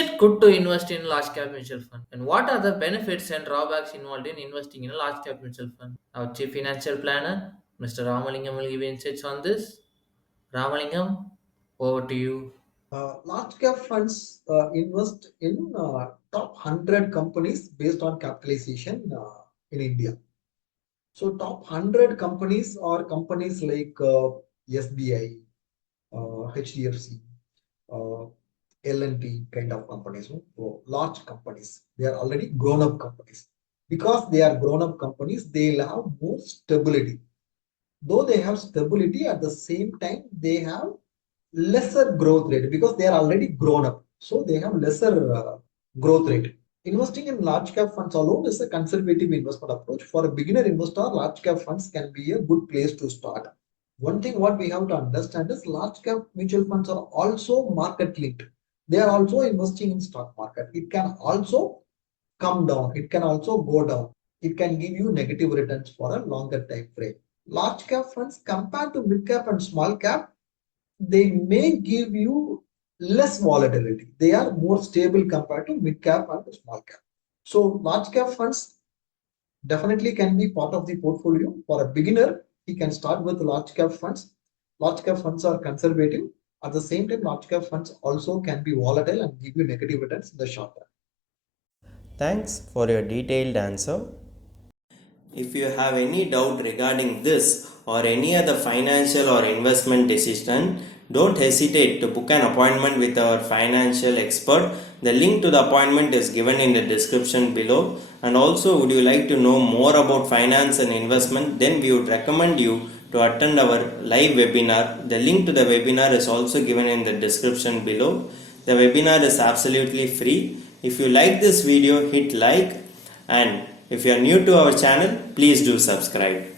it good to invest in large cap mutual fund? And what are the benefits and drawbacks involved in investing in a large cap mutual fund? Our chief financial planner, Mr. Ramalingam, will give insights on this. Ramalingam, over to you. Large cap funds invest in top 100 companies based on capitalization in India. So, top 100 companies are companies like SBI, HDFC, uh, L&T kind of companies. No? So, large companies. They are already grown up companies. Because they are grown up companies, they'll have more stability. Though they have stability, at the same time, they have lesser growth rate because they are already grown up. So they have lesser growth rate. Investing in large cap funds alone is a conservative investment approach. For a beginner investor, large cap funds can be a good place to start. One thing what we have to understand is large cap mutual funds are also market linked. They are also investing in stock market. It can also come down. It can also go down. It can give you negative returns for a longer time frame. Large cap funds compared to mid cap and small cap, they may give you less volatility. They are more stable compared to mid cap and small cap. So large cap funds definitely can be part of the portfolio. For a beginner, he can start with large cap funds. Large cap funds are conservative. At the same time, large cap funds also can be volatile and give you negative returns in the short term. Thanks for your detailed answer. If you have any doubt regarding this or any other financial or investment decision, don't hesitate to book an appointment with our financial expert. The link to the appointment is given in the description below. And also, would you like to know more about finance and investment? Then we would recommend you to attend our live webinar. The link to the webinar is also given in the description below. The webinar is absolutely free. If you like this video, hit like, and if you are new to our channel, please do subscribe.